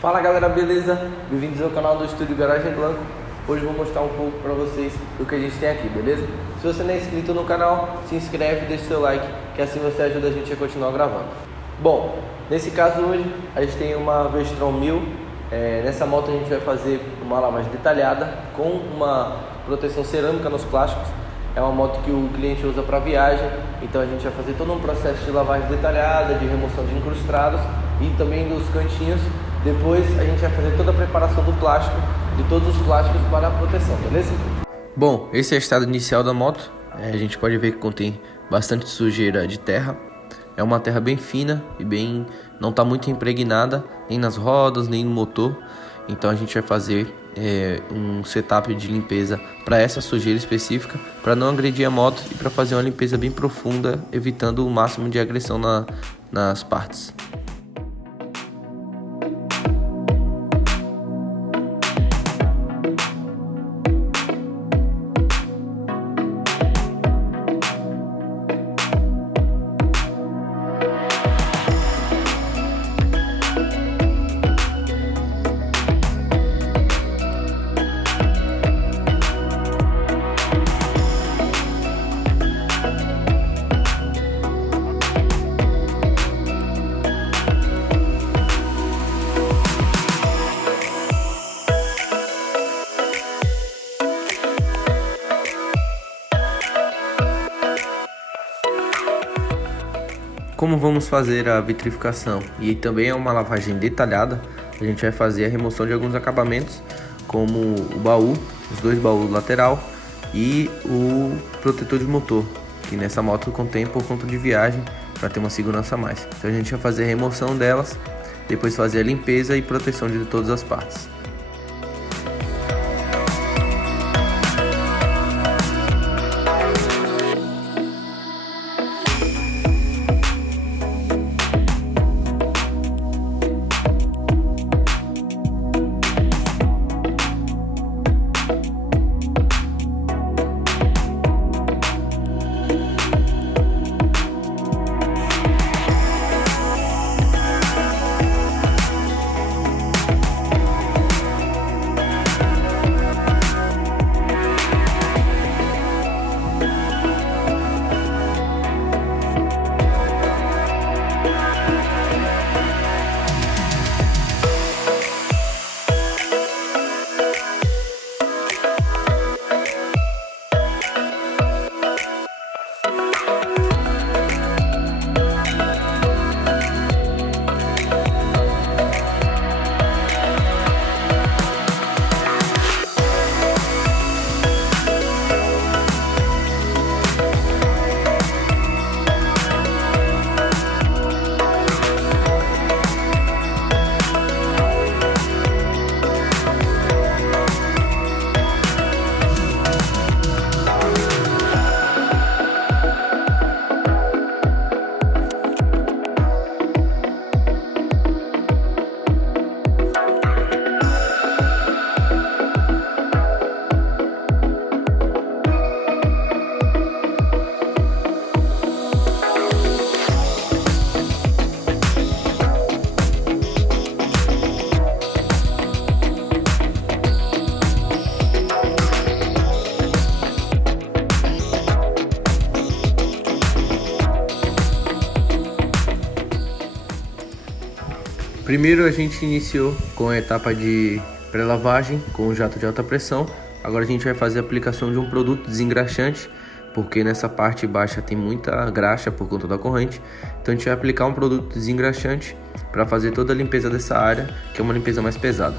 Fala galera, beleza? Bem-vindos ao canal do Estúdio Garagem Blanco. Hoje eu vou mostrar um pouco para vocês do que a gente tem aqui, beleza? Se você não é inscrito no canal, se inscreve, deixa seu like, que assim você ajuda a gente a continuar gravando. Bom, nesse caso hoje a gente tem uma V-Strom 1000. Nessa moto a gente vai fazer uma lavagem detalhada com uma proteção cerâmica nos plásticos. É uma moto que o cliente usa para viagem, então a gente vai fazer todo um processo de lavagem detalhada, de remoção de incrustados e também dos cantinhos. Depois a gente vai fazer toda a preparação do plástico, de todos os plásticos para a proteção, beleza? Bom, esse é o estado inicial da moto. A gente pode ver que contém bastante sujeira de terra. É uma terra bem fina e não está muito impregnada, nem nas rodas, nem no motor. Então a gente vai fazer um setup de limpeza para essa sujeira específica, para não agredir a moto e para fazer uma limpeza bem profunda, evitando o máximo de agressão nas partes. Como vamos fazer a vitrificação e também é uma lavagem detalhada, a gente vai fazer a remoção de alguns acabamentos, como o baú, os dois baús lateral e o protetor de motor, que nessa moto contém por conta de viagem, para ter uma segurança a mais. Então a gente vai fazer a remoção delas, depois fazer a limpeza e proteção de todas as partes. Primeiro a gente iniciou com a etapa de pré-lavagem com o jato de alta pressão. Agora a gente vai fazer a aplicação de um produto desengraxante, porque nessa parte baixa tem muita graxa por conta da corrente. Então a gente vai aplicar um produto desengraxante para fazer toda a limpeza dessa área, que é uma limpeza mais pesada.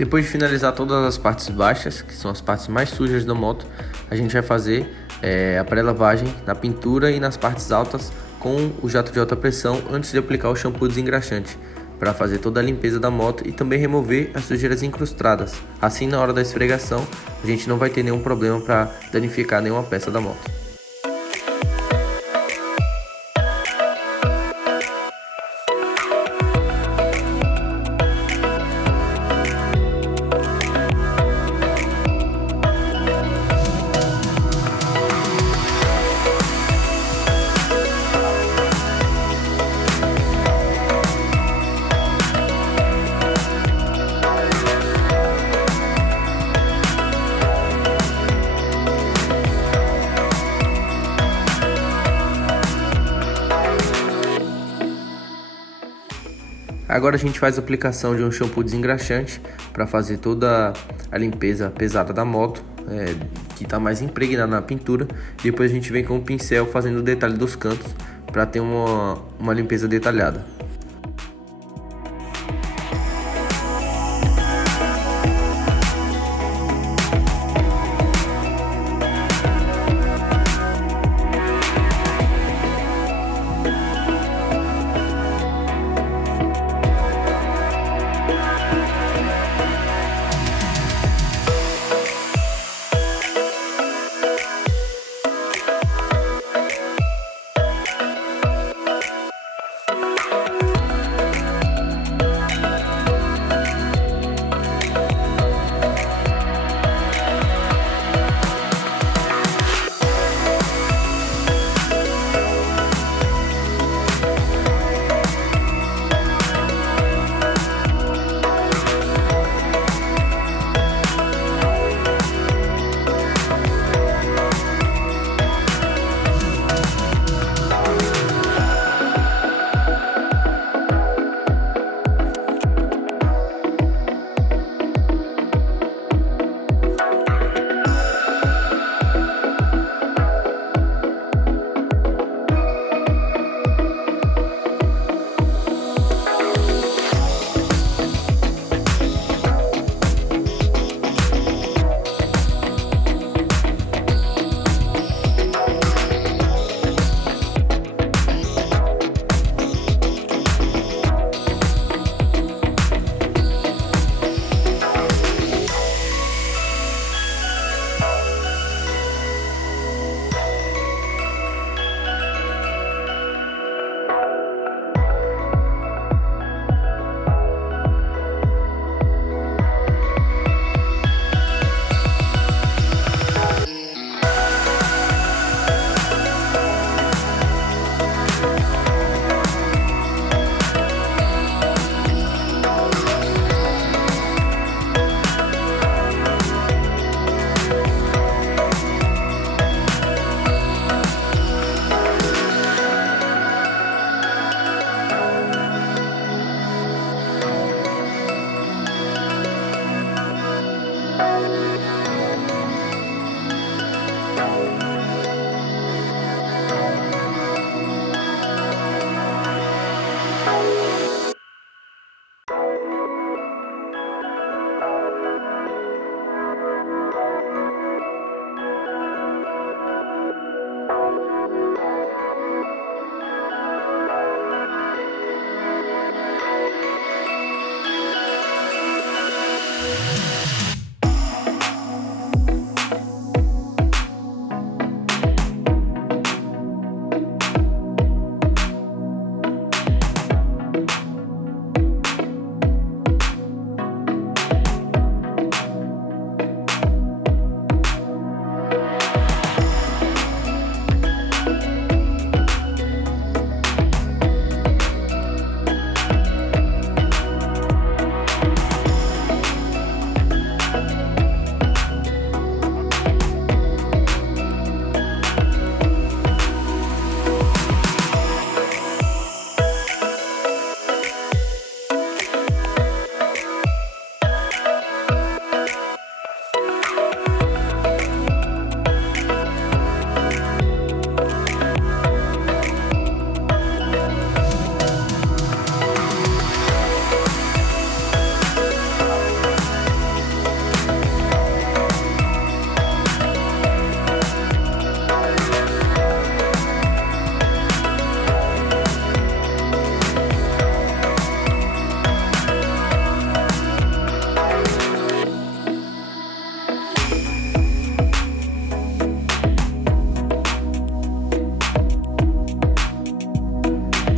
Depois de finalizar todas as partes baixas, que são as partes mais sujas da moto, a gente vai fazer a pré-lavagem na pintura e nas partes altas com o jato de alta pressão antes de aplicar o shampoo desengraxante, para fazer toda a limpeza da moto e também remover as sujeiras incrustadas. Assim, na hora da esfregação, a gente não vai ter nenhum problema para danificar nenhuma peça da moto. Agora a gente faz a aplicação de um shampoo desengraxante para fazer toda a limpeza pesada da moto, que está mais impregnada na pintura. Depois a gente vem com o pincel fazendo o detalhe dos cantos para ter uma limpeza detalhada.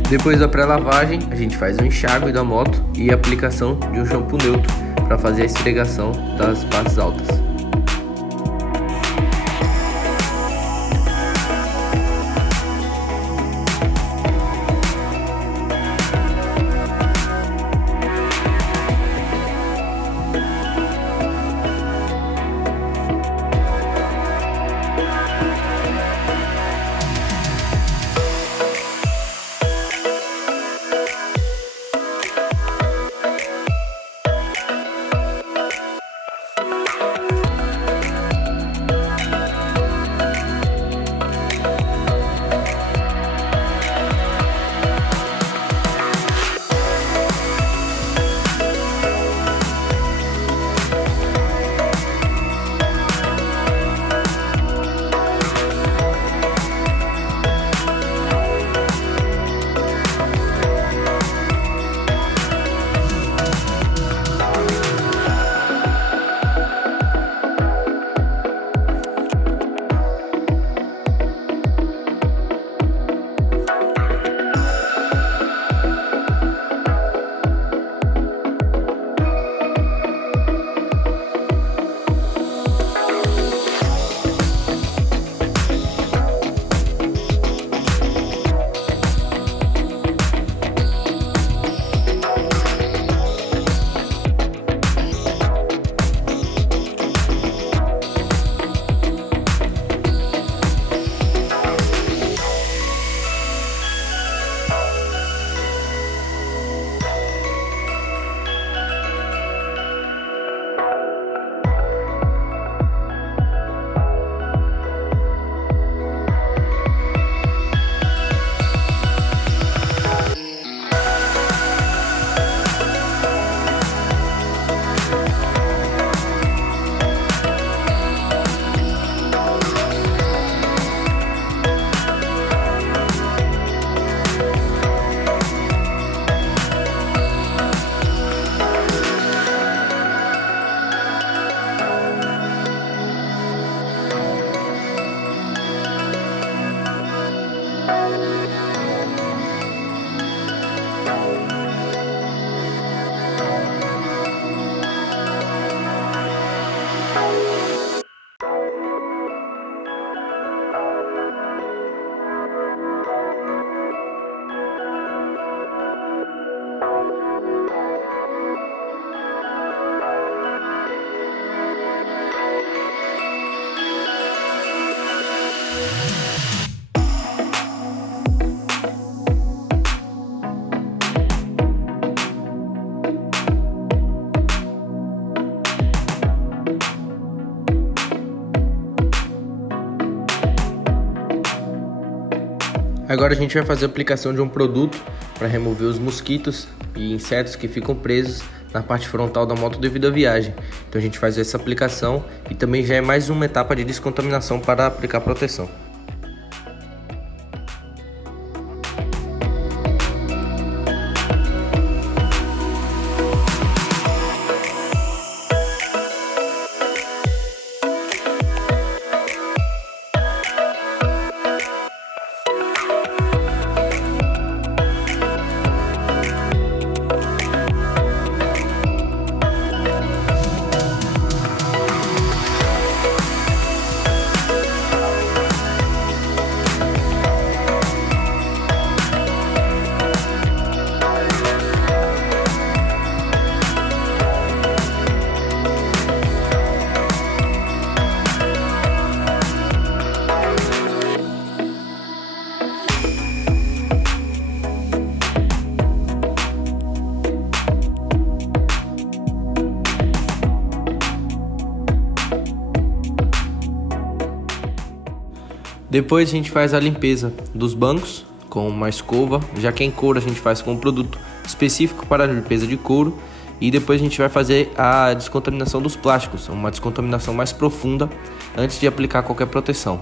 Depois da pré-lavagem, a gente faz o enxágue da moto e a aplicação de um shampoo neutro para fazer a esfregação das partes altas. Agora a gente vai fazer a aplicação de um produto para remover os mosquitos e insetos que ficam presos na parte frontal da moto devido à viagem. Então a gente faz essa aplicação e também já é mais uma etapa de descontaminação para aplicar proteção. Depois a gente faz a limpeza dos bancos com uma escova, já que em couro a gente faz com um produto específico para a limpeza de couro. E depois a gente vai fazer a descontaminação dos plásticos, uma descontaminação mais profunda antes de aplicar qualquer proteção.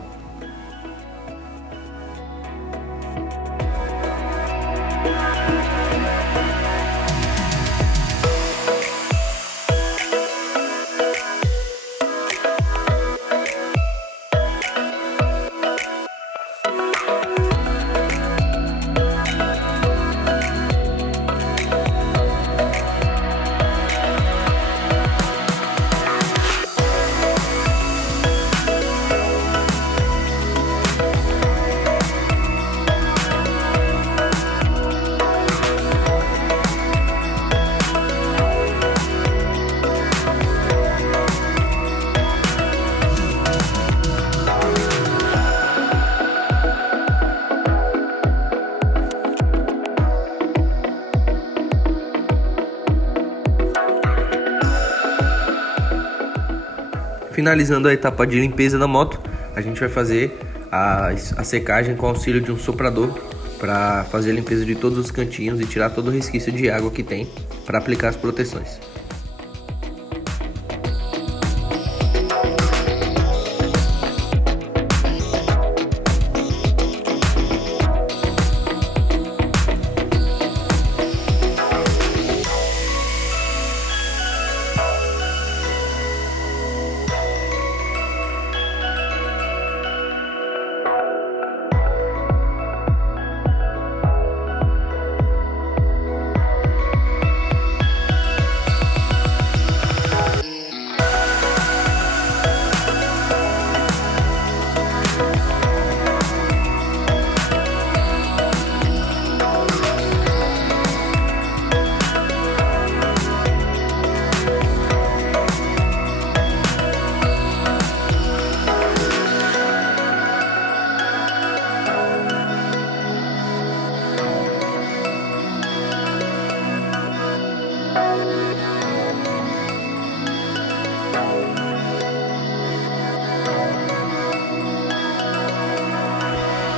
Finalizando a etapa de limpeza da moto, a gente vai fazer a secagem com auxílio de um soprador para fazer a limpeza de todos os cantinhos e tirar todo o resquício de água que tem para aplicar as proteções.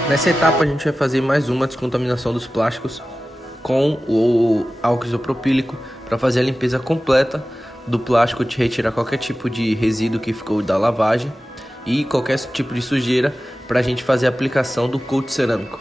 Nessa etapa a gente vai fazer mais uma descontaminação dos plásticos com o álcool isopropílico para fazer a limpeza completa do plástico, de retirar qualquer tipo de resíduo que ficou da lavagem e qualquer tipo de sujeira para a gente fazer a aplicação do coat cerâmico.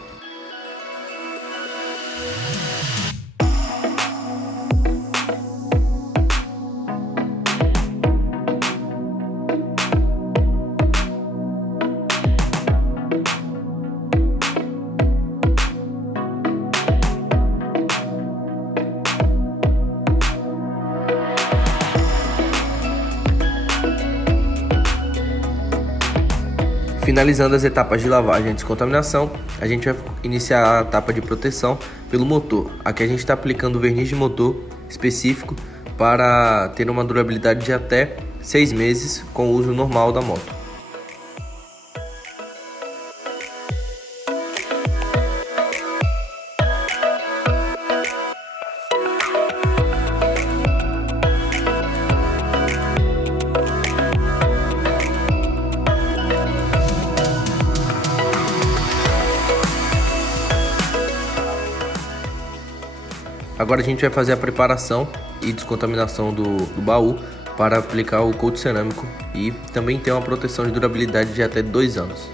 Finalizando as etapas de lavagem e descontaminação, a gente vai iniciar a etapa de proteção pelo motor. Aqui a gente está aplicando verniz de motor específico para ter uma durabilidade de até 6 meses com o uso normal da moto. Agora a gente vai fazer a preparação e descontaminação do baú para aplicar o coat cerâmico e também ter uma proteção de durabilidade de até 2 anos.